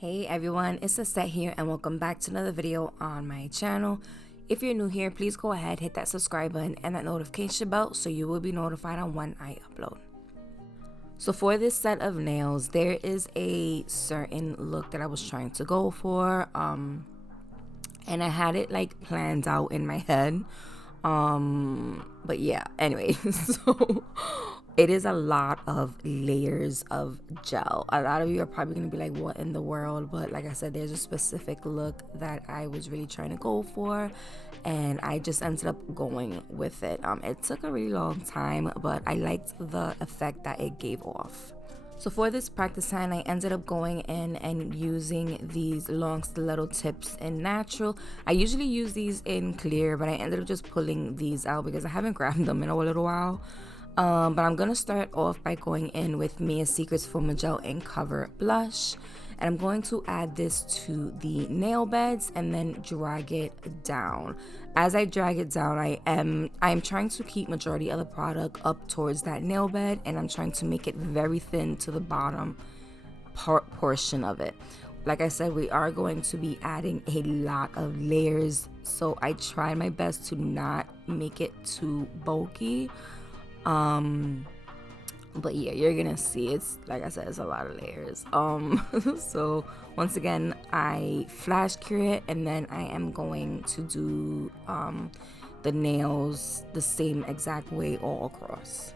Hey everyone, it's Lissette here and welcome back to another video on my channel. If you're new here, please go ahead, hit that subscribe button and that notification bell so you will be notified on when I upload. So for this set of nails, there is a certain look that I was trying to go for, and I had it like planned out in my head. But yeah, anyway, so it is a lot of layers of gel. A lot of you are probably gonna be like, what in the world? But like I said, there's a specific look that I was really trying to go for, and I just ended up going with it. It took a really long time, but I liked the effect that it gave off. So for this practice time, I ended up going in and using these long stiletto tips in natural. I usually use these in clear, but I ended up just pulling these out because I haven't grabbed them in a little while. But I'm gonna start off by going in with Mia Secrets Foam Gel in Cover Blush, and I'm going to add this to the nail beds and then drag it down. As I drag it down, I'm trying to keep majority of the product up towards that nail bed, and I'm trying to make it very thin to the bottom portion of it. Like I said, we are going to be adding a lot of layers, so I tried my best to not make it too bulky. But yeah, you're gonna see, it's like I said, it's a lot of layers. So once again, I flash cure it, and then I am going to do the nails the same exact way all across.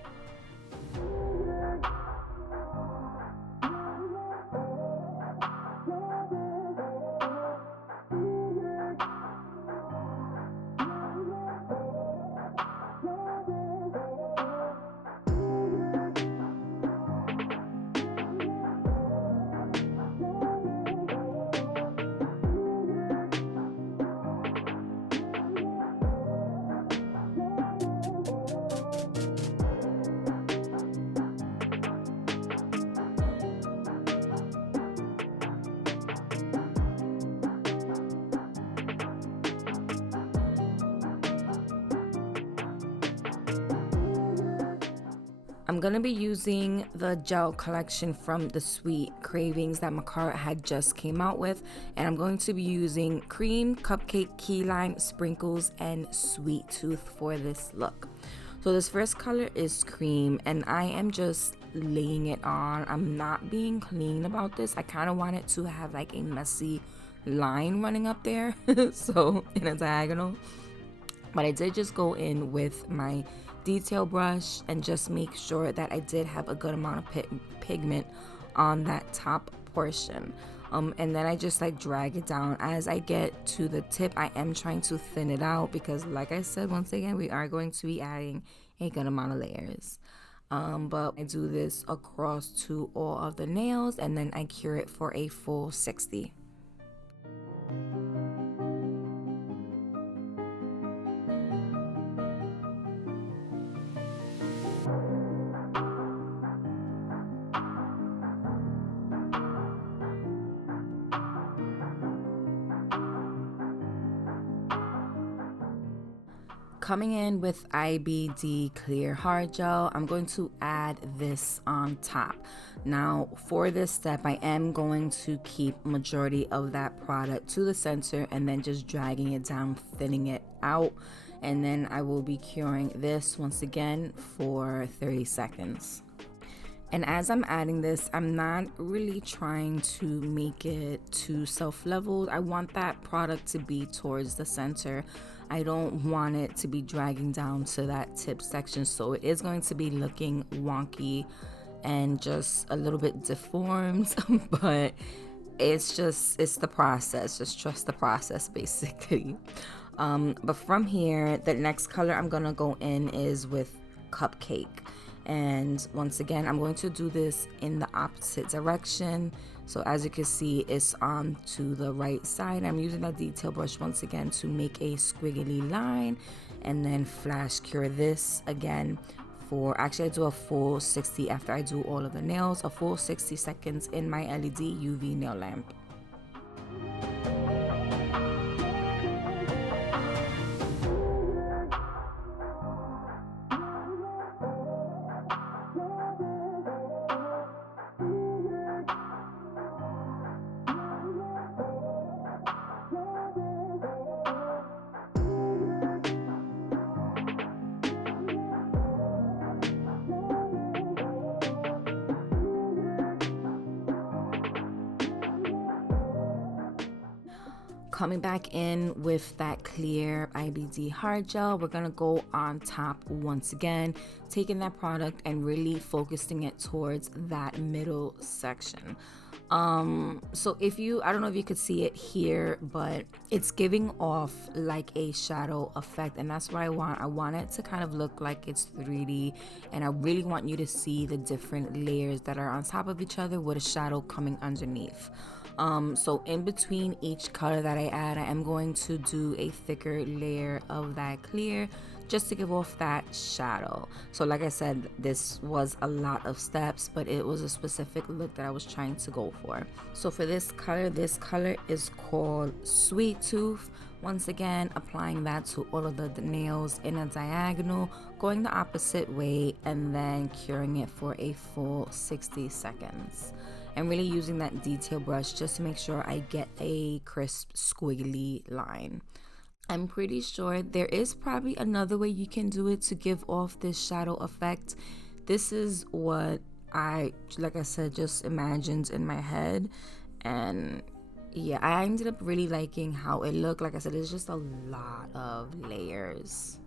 I'm gonna be using the gel collection from the Sweet Cravings that MAKARTT had just came out with, and I'm going to be using cream, cupcake, key lime, sprinkles, and sweet tooth for this look. So this first color is cream, and I am just laying it on. I'm not being clean about this. I kind of want it to have like a messy line running up there, so in a diagonal. But I did just go in with my detail brush and just make sure that I did have a good amount of pigment on that top portion. And then I just like drag it down. As I get to the tip, I am trying to thin it out because, like I said, once again, we are going to be adding a good amount of layers. But I do this across to all of the nails, and then I cure it for a full 60. Coming in with IBD Clear Hard Gel, I'm going to add this on top. Now for this step, I am going to keep majority of that product to the center and then just dragging it down, thinning it out, and then I will be curing this once again for 30 seconds. And as I'm adding this, I'm not really trying to make it too self-leveled. I want that product to be towards the center. I don't want it to be dragging down to that tip section, so it is going to be looking wonky and just a little bit deformed, but it's the process. Just trust the process, basically. But from here, the next color I'm gonna go in is with Cupcake. And once again, I'm going to do this in the opposite direction. So as you can see, it's on to the right side. I'm using that detail brush once again to make a squiggly line, and then flash cure this again for, actually I do a full 60 after I do all of the nails, a full 60 seconds in my LED UV nail lamp. coming back in with that clear IBD hard gel, we're gonna go on top once again, taking that product and really focusing it towards that middle section. So if you, I don't know if you could see it here, but it's giving off like a shadow effect, and that's what I want. I want it to kind of look like it's 3D, and I really want you to see the different layers that are on top of each other with a shadow coming underneath. So in between each color that I add, I am going to do a thicker layer of that clear just to give off that shadow. So like I said, this was a lot of steps, but it was a specific look that I was trying to go for. So for this color is called Sweet Tooth. Once again, applying that to all of the nails in a diagonal, going the opposite way, and then curing it for a full 60 seconds. And really using that detail brush just to make sure I get a crisp, squiggly line. I'm pretty sure there is probably another way you can do it to give off this shadow effect. This is what I, like I said, just imagined in my head. And yeah, I ended up really liking how it looked. Like I said, it's just a lot of layers.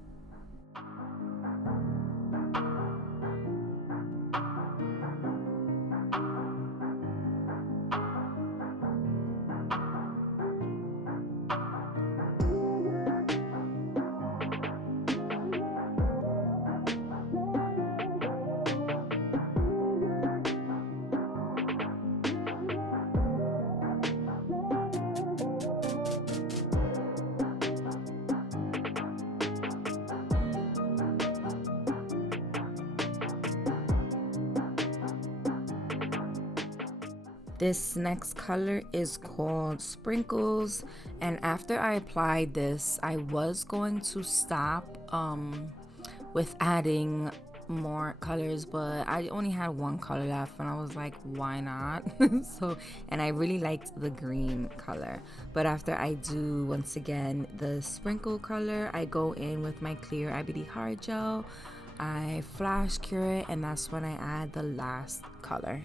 This next color is called Sprinkles, and after I applied this, I was going to stop with adding more colors, but I only had one color left and I was like, why not? So, and I really liked the green color, but after I do once again the sprinkle color, I go in with my clear IBD hard gel, I flash cure it, and that's when I add the last color.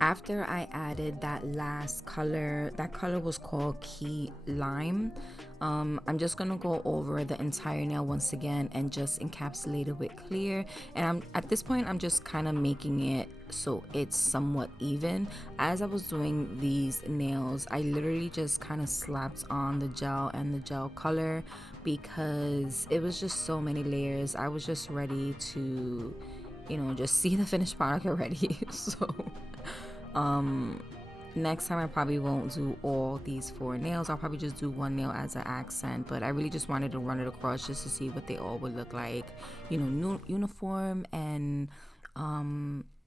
After I added that last color, that color was called Key Lime. I'm just gonna go over the entire nail once again and just encapsulate it with clear. And at this point, I'm just kind of making it so it's somewhat even. As I was doing these nails, I literally just kind of slapped on the gel and the gel color because it was just so many layers. I was just ready to, just see the finished product already. So next time I probably won't do all these 4 nails. I'll probably just do 1 nail as an accent, but I really just wanted to run it across just to see what they all would look like, uniform and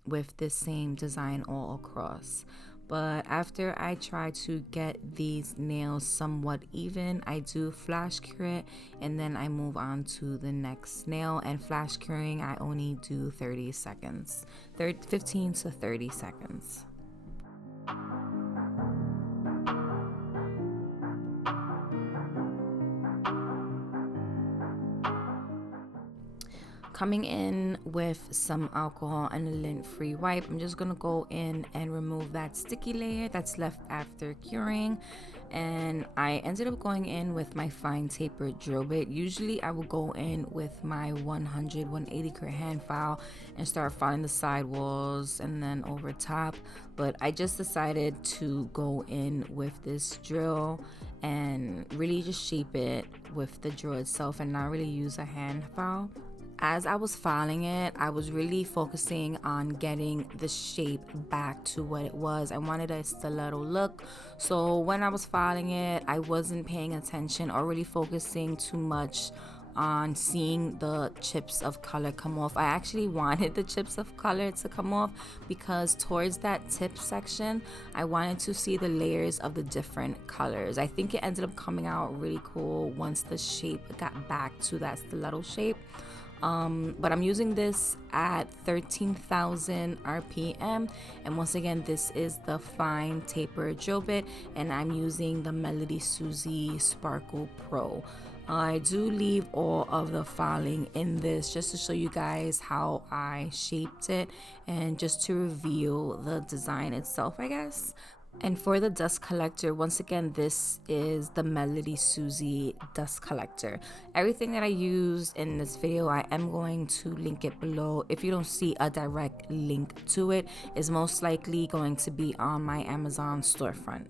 with the same design all across. But after I try to get these nails somewhat even, I do flash cure it, and then I move on to the next nail. And flash curing, I only do 30 seconds, 15 to 30 seconds. coming in with some alcohol and a lint-free wipe, I'm just gonna go in and remove that sticky layer that's left after curing. And I ended up going in with my fine tapered drill bit. Usually I will go in with my 180 grit hand file and start filing the sidewalls and then over top, but I just decided to go in with this drill and really just shape it with the drill itself and not really use a hand file. As I was filing it, I was really focusing on getting the shape back to what it was. I wanted a stiletto look. So when I was filing it, I wasn't paying attention or really focusing too much on seeing the chips of color come off. I actually wanted the chips of color to come off because towards that tip section, I wanted to see the layers of the different colors. I think it ended up coming out really cool once the shape got back to that stiletto shape. But I'm using this at 13,000 RPM, and once again this is the fine taper drill bit, and I'm using the MelodySusie Sparkle Pro. I do leave all of the filing in this just to show you guys how I shaped it and just to reveal the design itself, I guess. And for the dust collector, once again, this is the MelodySusie dust collector. Everything that I used in this video, I am going to link it below. If you don't see a direct link to it, it's most likely going to be on my Amazon storefront.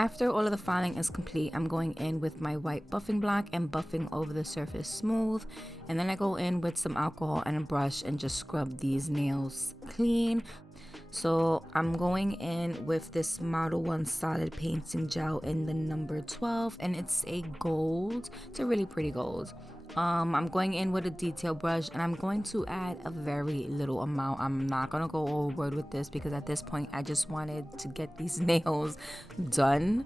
After all of the filing is complete, I'm going in with my white buffing block and buffing over the surface smooth. And then I go in with some alcohol and a brush and just scrub these nails clean. So I'm going in with this Model 1 solid painting gel in the number 12, and it's a gold. It's a really pretty gold. I'm going in with a detail brush, and I'm going to add a very little amount. I'm not gonna go overboard with this because at this point I just wanted to get these nails done.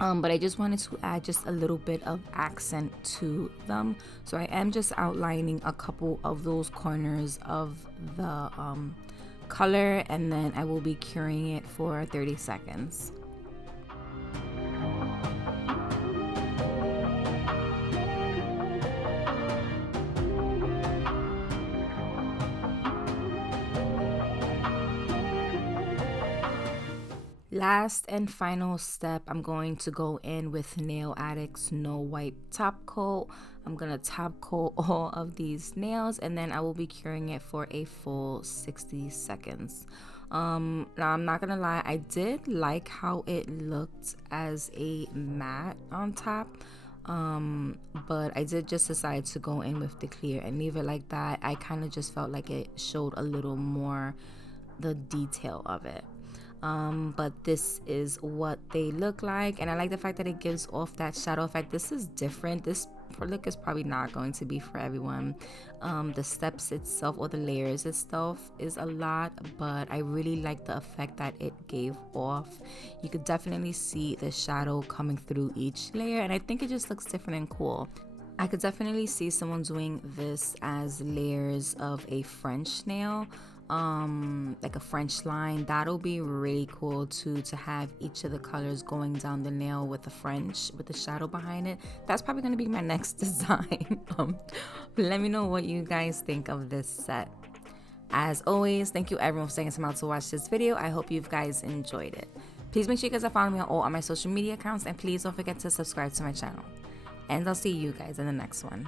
But I just wanted to add just a little bit of accent to them. So I am just outlining a couple of those corners of the color, and then I will be curing it for 30 seconds. Last and final step, I'm going to go in with Nail Addict's No Wipe Top Coat. I'm gonna top coat all of these nails, and then I will be curing it for a full 60 seconds. Now I'm not gonna lie, I did like how it looked as a matte on top, but I did just decide to go in with the clear and leave it like that. I kind of just felt like it showed a little more the detail of it. But this is what they look like, and I like the fact that it gives off that shadow effect. This is different. This look is probably not going to be for everyone. The steps itself or the layers itself is a lot, but I really like the effect that it gave off. You could definitely see the shadow coming through each layer, and I think it just looks different and cool. I could definitely see someone doing this as layers of a French nail, like a French line. That'll be really cool too, to have each of the colors going down the nail with the French, with the shadow behind it. That's probably going to be my next design. Let me know what you guys think of this set. As always, thank you everyone for taking some out to watch this video. I hope you guys enjoyed it. Please make sure you guys are following me on all of my social media accounts, and please don't forget to subscribe to my channel. And I'll see you guys in the next one.